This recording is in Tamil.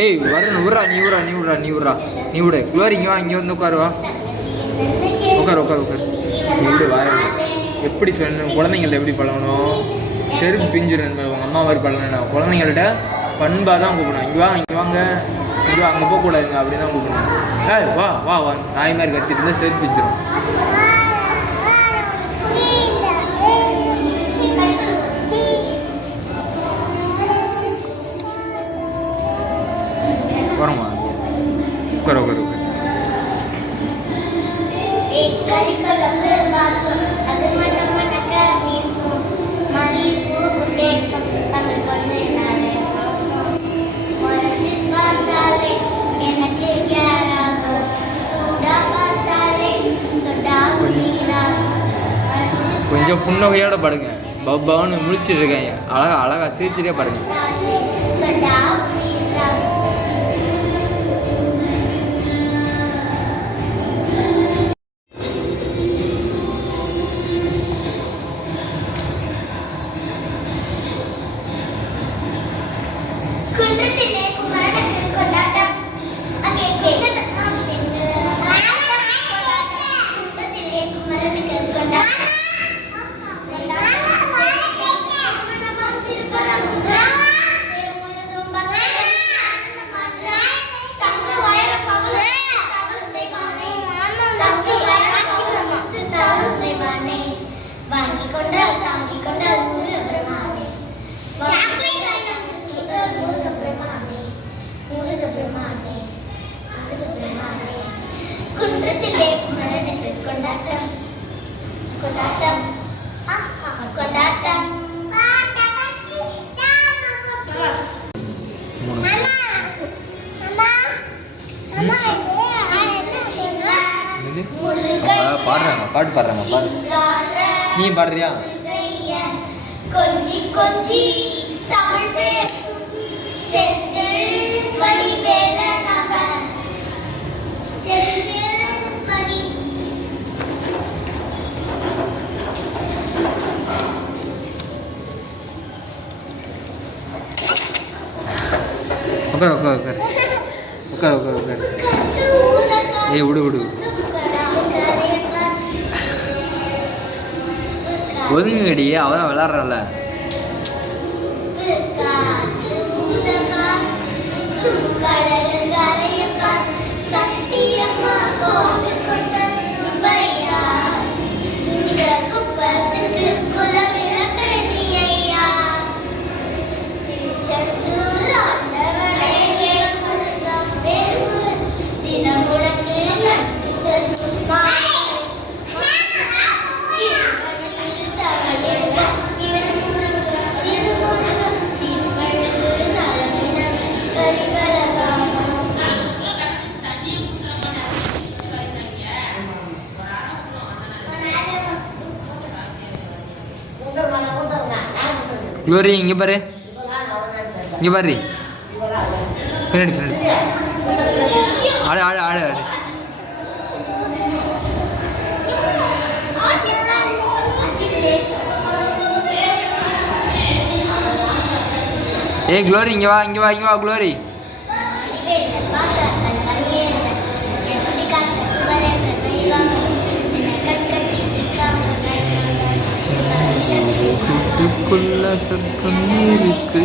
ஏய் வரணும் விட்றா நீ விடு குளோரி இங்கே வா, இங்கே வந்து உட்காருவா, உட்காரு நீ விடு வாய. எப்படி சொல்லணும் குழந்தைங்கள்ட்ட எப்படி பழகணும்? செருப்பு பிஞ்சிடும் உங்கள் அம்மா மாதிரி பழகணும். குழந்தைங்கள்ட்ட பண்பாக தான் கூப்பிடணும். இங்கே வாங்க அங்கே போகக்கூடாதுங்க அப்படி தான் கூப்பிடணும். வா நாய் மாதிரி கத்திட்டு இருந்தால் செருப்பு பிஞ்சிடும். வரமா உட்காரு கொஞ்சம் புன்னகையோட பாடுங்க. பப்பான்னு முழிச்சிட்டு இருக்காங்க. அழகா சிரிச்சிட்டே பாருங்க. பாட்டு பாடுறாங்க. நீ பாடுறியா? உட்கார். ஏய் விடு ஒதுங்கடி, அவதான் விளாட்றான்ல. க்ளோரி இங்கே பாரு, இங்கே பாரு, பின்னாடி பின்னாடி ஆடு ஆடு ஆடு ஆடு. ஏய் க்ளோரி இங்கே வா, இங்கே வா, இங்கே வா க்ளோரி. சொர்க்கம் இருக்கு.